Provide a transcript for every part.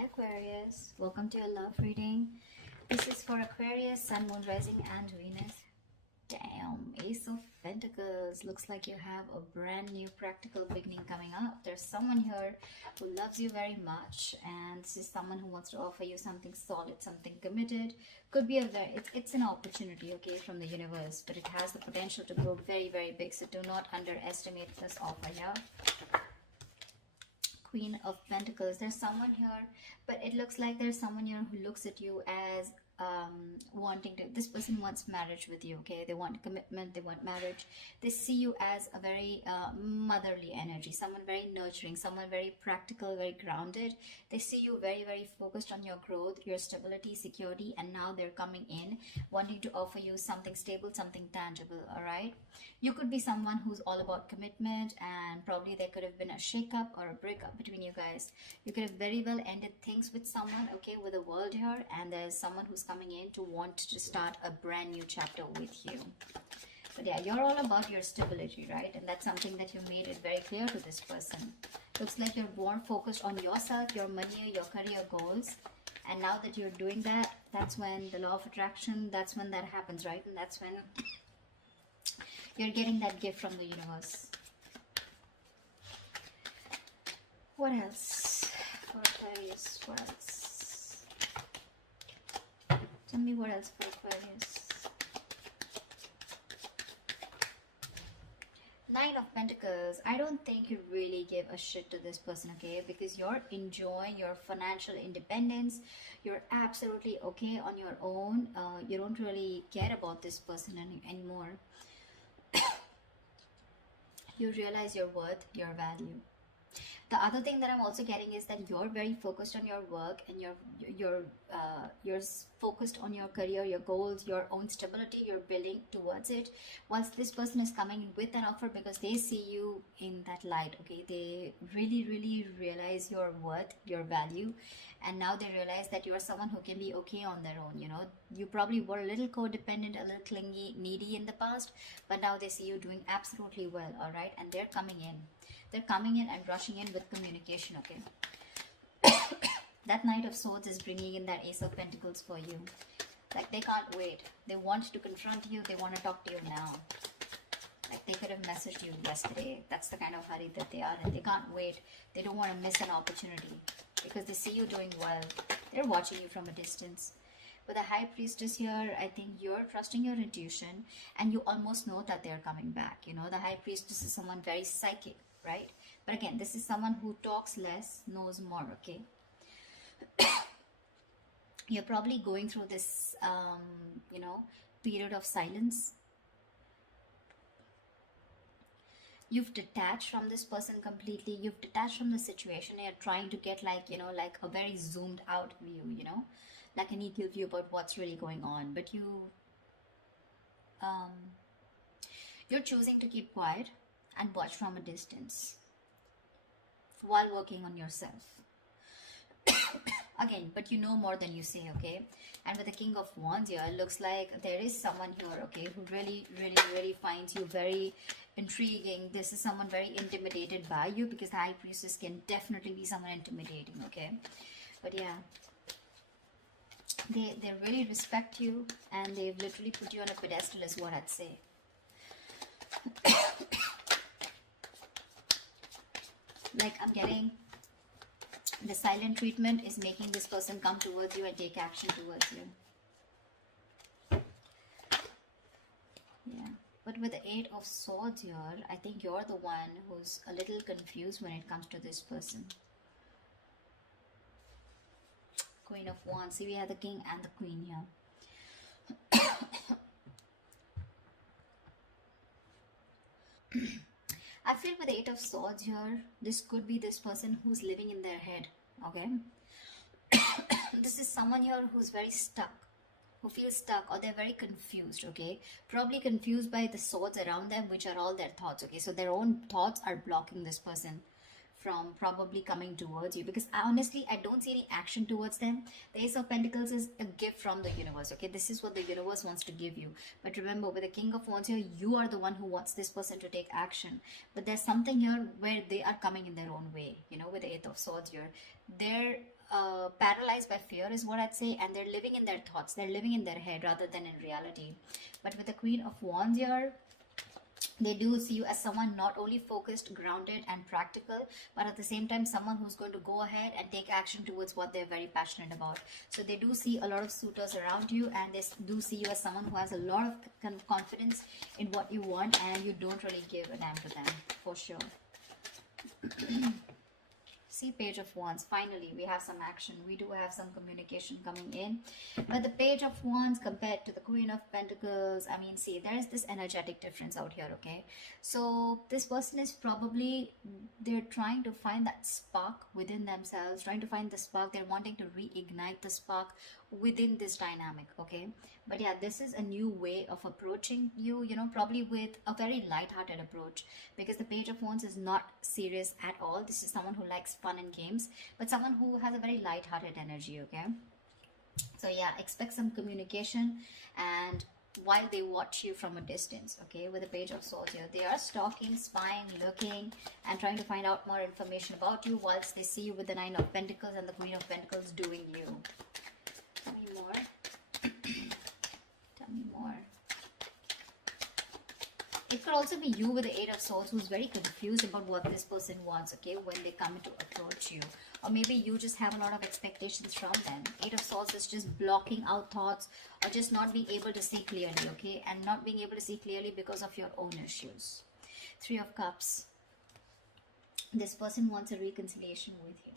Hi Aquarius, welcome to your love reading. This is for Aquarius, Sun, Moon, Rising and Venus. Damn, Ace of Pentacles. Looks like you have a brand new practical beginning coming up. There's someone here who loves you very much, and this is someone who wants to offer you something solid, something committed. Could be it's an opportunity, okay, from the universe, but it has the potential to grow very, very big. So do not underestimate this offer here. Queen of Pentacles. There's someone here, but it looks like there's someone here who looks at you as wanting to, this person wants marriage with you, okay? They want commitment, they want marriage. They see you as a very motherly energy, someone very nurturing, someone very practical, very grounded. They see you very, very focused on your growth, your stability, security, and now they're coming in wanting to offer you something stable, something tangible. All right, you could be someone who's all about commitment, and probably there could have been a shakeup or a breakup between you guys. You could have very well ended things with someone, okay, with the world here, and there's someone who's coming in to want to start a brand new chapter with you. But yeah, you're all about your stability, right? And that's something that you made it very clear to this person. Looks like you're more focused on yourself, your money, your career goals. And now that you're doing that, that's when the law of attraction, that's when that happens, right? And that's when you're getting that gift from the universe. What else for Aquarius? What else? Tell me what else for Aquarius. Nine of Pentacles. I don't think you really give a shit to this person, okay? Because you're enjoying your financial independence. You're absolutely okay on your own. You don't really care about this person anymore. You realize your worth, your value. The other thing that I'm also getting is that you're very focused on your work, and you're focused on your career, your goals, your own stability. You're building towards it. Once this person is coming in with an offer, because they see you in that light, okay, they really, really realize your worth, your value, and now they realize that you're someone who can be okay on their own. You know, you probably were a little codependent, a little clingy, needy in the past, but now they see you doing absolutely well. All right, and they're coming in. They're coming in and rushing in with communication, okay? That Knight of Swords is bringing in that Ace of Pentacles for you. Like, they can't wait. They want to confront you. They want to talk to you now. Like, they could have messaged you yesterday. That's the kind of hurry that they are in. They can't wait. They don't want to miss an opportunity because they see you doing well. They're watching you from a distance. With the High Priestess here, I think you're trusting your intuition, and you almost know that they're coming back. You know, the High Priestess is someone very psychic, right? But again, this is someone who talks less, knows more, okay? You're probably going through this, you know, period of silence. You've detached from this person completely. You've detached from the situation. You're trying to get, like, you know, like a very zoomed out view, you know, like an equal view about what's really going on. But you're choosing to keep quiet and watch from a distance while working on yourself. Again, but you know more than you say, okay? And with the King of Wands here, it looks like there is someone here, okay, who really, really, really finds you very intriguing. This is someone very intimidated by you, because the High Priestess can definitely be someone intimidating, okay? But yeah, they really respect you, and they've literally put you on a pedestal is what I'd say. Like, I'm getting the silent treatment is making this person come towards you and take action towards you. Yeah, but with the Eight of Swords here, I think you're the one who's a little confused when it comes to this person. Queen of Wands. See, we have the King and the Queen here. I feel with the Eight of Swords here, this could be this person who's living in their head, okay? This is someone here who's very stuck, who feels stuck, or they're very confused, okay? Probably confused by the swords around them, which are all their thoughts, okay? So their own thoughts are blocking this person from probably coming towards you, because honestly, I don't see any action towards them. The Ace of Pentacles is a gift from the universe, okay? This is what the universe wants to give you. But remember, with the King of Wands here, you are the one who wants this person to take action. But there's something here where they are coming in their own way, you know, with the Eight of Swords here. They're paralyzed by fear is what I'd say, and they're living in their thoughts, they're living in their head rather than in reality. But with the Queen of Wands here, they do see you as someone not only focused, grounded and practical, but at the same time someone who's going to go ahead and take action towards what they're very passionate about. So they do see a lot of suitors around you, and they do see you as someone who has a lot of confidence in what you want, and you don't really give a damn to them, for sure. See, Page of Wands, finally we have some action, we do have some communication coming in. But the Page of Wands compared to the Queen of Pentacles, I mean, see, there is this energetic difference out here, okay? So this person is probably, they're trying to find that spark within themselves, trying to find the spark, they're wanting to reignite the spark within this dynamic, okay? But yeah, this is a new way of approaching you, you know, probably with a very light-hearted approach, because the Page of Wands is not serious at all. This is someone who likes fun and games, but someone who has a very light-hearted energy, okay? So yeah, expect some communication, and while they watch you from a distance, okay, with the Page of Swords here, they are stalking, spying, looking and trying to find out more information about you, whilst they see you with the Nine of Pentacles and the Queen of Pentacles doing you. Tell me more. Tell me more. It could also be you with the Eight of Swords who's very confused about what this person wants, okay, when they come to approach you. Or maybe you just have a lot of expectations from them. Eight of Swords is just blocking out thoughts, or just not being able to see clearly, okay, and not being able to see clearly because of your own issues. Three of Cups. This person wants a reconciliation with you.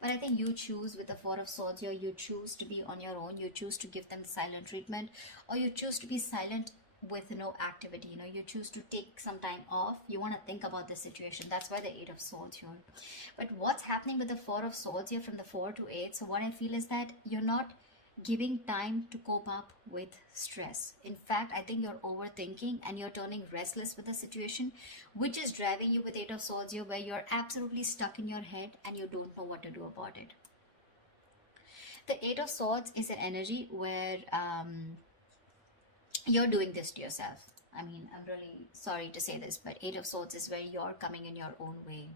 But I think you choose with the Four of Swords here, you choose to be on your own, you choose to give them the silent treatment, or you choose to be silent with no activity, you know, you choose to take some time off, you want to think about the situation. That's why the Eight of Swords here. But what's happening with the Four of Swords here from the 4 to 8, so what I feel is that you're not giving time to cope up with stress. In fact, I think you're overthinking and you're turning restless with the situation, which is driving you with Eight of Swords here, where you're absolutely stuck in your head and you don't know what to do about it. The Eight of Swords is an energy where you're doing this to yourself. I mean, I'm really sorry to say this, but Eight of Swords is where you're coming in your own way.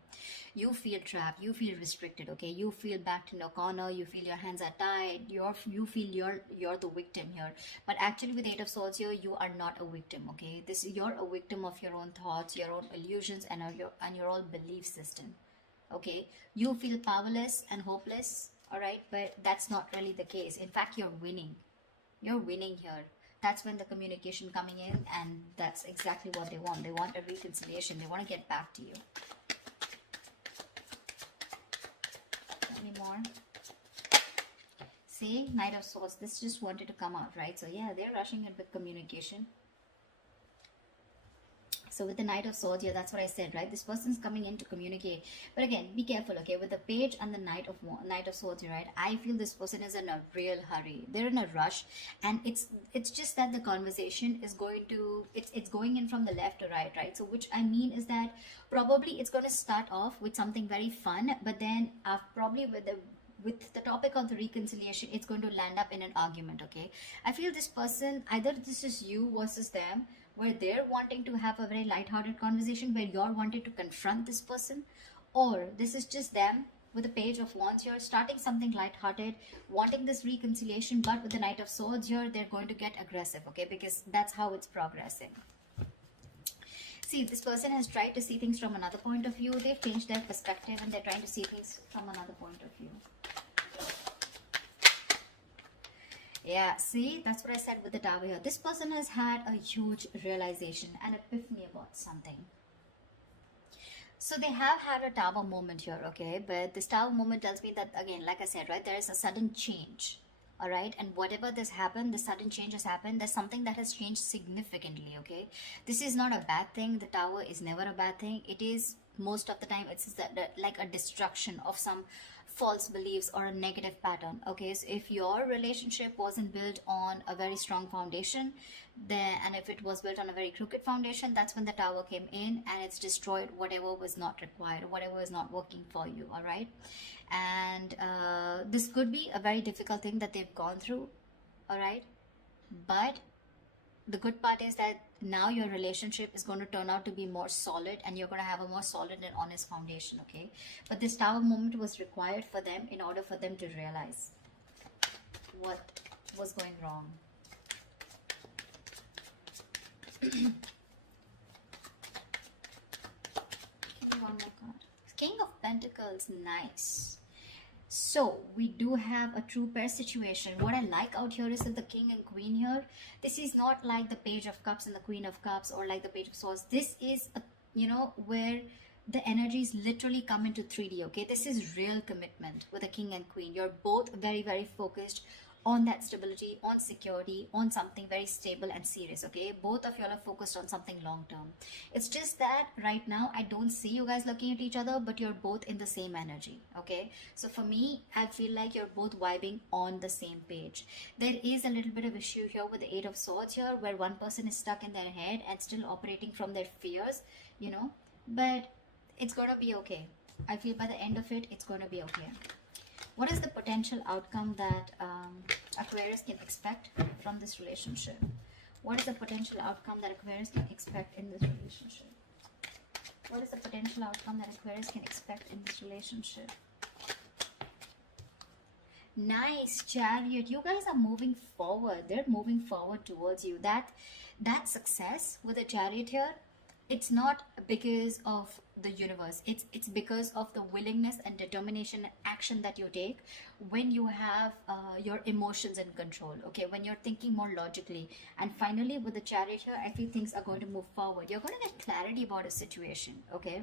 You feel trapped, you feel restricted, okay? You feel backed in a corner, you feel your hands are tied, you feel you're the victim here. But actually with Eight of Swords here, you are not a victim, okay? You're a victim of your own thoughts, your own illusions, and your own belief system, okay? You feel powerless and hopeless, all right? But that's not really the case. In fact, you're winning. You're winning here. That's when the communication coming in, and that's exactly what they want. They want a reconciliation. They want to get back to you. Any more? See, Knight of Swords. This just wanted to come out, right? So yeah, they're rushing it with communication. So with the Knight of Swords here, that's what I said, right? This person's coming in to communicate. But again, be careful, okay? With the Page and the Knight of Swords here, right? I feel this person is in a real hurry. They're in a rush. And it's just that the conversation is going to... It's going in from the left to right, right? So which I mean is that probably it's going to start off with something very fun. But then probably with the topic of the reconciliation, it's going to land up in an argument, okay? I feel this person, either this is you versus them, where they're wanting to have a very light-hearted conversation, where you're wanting to confront this person, or this is just them with the Page of Wands here, starting something light-hearted, wanting this reconciliation, but with the Knight of Swords here, they're going to get aggressive, okay? Because that's how it's progressing. See, this person has tried to see things from another point of view. They've changed their perspective and they're trying to see things from another point of view. Yeah, see, that's what I said with the Tower here. This person has had a huge realization, an epiphany about something. So they have had a Tower moment here, okay? But this Tower moment tells me that, again, like I said, right, there is a sudden change, all right? And whatever this happened, the sudden change has happened, there's something that has changed significantly, okay? This is not a bad thing. The Tower is never a bad thing. It is, most of the time, it's like a destruction of some false beliefs or a negative pattern, okay? So if your relationship wasn't built on a very strong foundation, then, and if it was built on a very crooked foundation, that's when the Tower came in and it's destroyed whatever was not required, whatever is not working for you, all right? And this could be a very difficult thing that they've gone through, all right? But the good part is that now your relationship is going to turn out to be more solid, and you're going to have a more solid and honest foundation, okay? But this Tower moment was required for them in order for them to realize what was going wrong. One more card. King of Pentacles, nice. So we do have a true pair situation. What I like out here is that the King and Queen here, this is not like the Page of Cups and the Queen of Cups, or like the Page of Swords. This is a, where the energies literally come into 3D, okay? This is real commitment with the King and Queen. You're both very, very focused on that stability, on security, on something very stable and serious, okay? Both of you are focused on something long term. It's just that right now I don't see you guys looking at each other, but you're both in the same energy, okay? So for me, I feel like you're both vibing on the same page. There is a little bit of issue here with the Eight of Swords here, where one person is stuck in their head and still operating from their fears, but it's gonna be okay. I feel by the end of it, it's gonna be okay. What is the potential outcome that Aquarius can expect from this relationship? What is the potential outcome that Aquarius can expect in this relationship? What is the potential outcome that Aquarius can expect in this relationship? Nice, Chariot. You guys are moving forward. They're moving forward towards you. That success with the Chariot here, it's not because of the universe. It's because of the willingness and determination and action that you take when you have your emotions in control, okay? When you're thinking more logically. And finally, with the Chariot here, I feel things are going to move forward. You're going to get clarity about a situation, okay?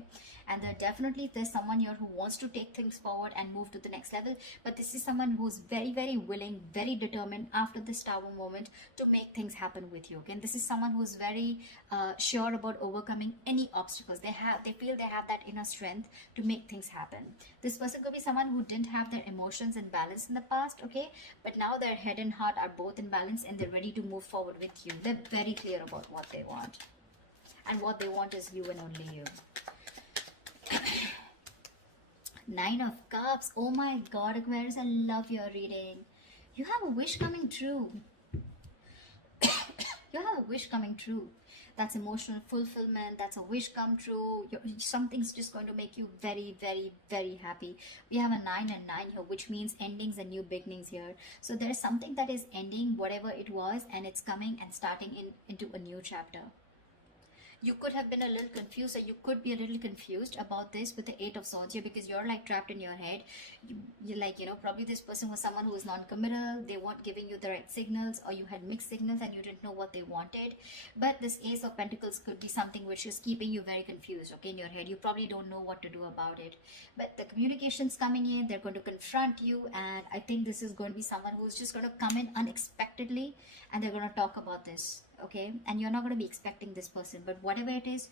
And there's someone here who wants to take things forward and move to the next level. But this is someone who's very, very willing, very determined after this Tower moment to make things happen with you, okay? And this is someone who's very sure about overcoming any obstacles. They feel they have that inner strength to make things happen. This person could be someone who didn't have their emotions in balance in the past, okay? But now their head and heart are both in balance, and they're ready to move forward with you. They're very clear about what they want. And what they want is you and only you. Nine of Cups. Oh my God, Aquarius, I love your reading. You have a wish coming true. You have a wish coming true. That's emotional fulfillment. That's a wish come true. Something's just going to make you very, very, very happy. We have a 9 and 9 here, which means endings and new beginnings here. So there's something that is ending, whatever it was, and it's coming and starting into a new chapter. You could have been a little confused, or you could be a little confused about this with the Eight of Swords here, because you're like trapped in your head. You're like, probably this person was someone who was non-committal. They weren't giving you the right signals, or you had mixed signals and you didn't know what they wanted. But this Ace of Pentacles could be something which is keeping you very confused, okay, in your head. You probably don't know what to do about it. But the communication's coming in. They're going to confront you, and I think this is going to be someone who's just going to come in unexpectedly, and they're going to talk about this. Okay, and you're not going to be expecting this person, but whatever it is,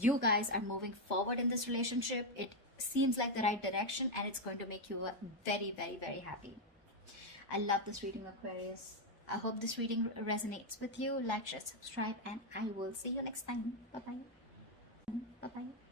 you guys are moving forward in this relationship. It seems like the right direction, and it's going to make you very, very, very happy. I love this reading, Aquarius. I hope this reading resonates with you. Like, share, subscribe, and I will see you next time. Bye bye. Bye bye.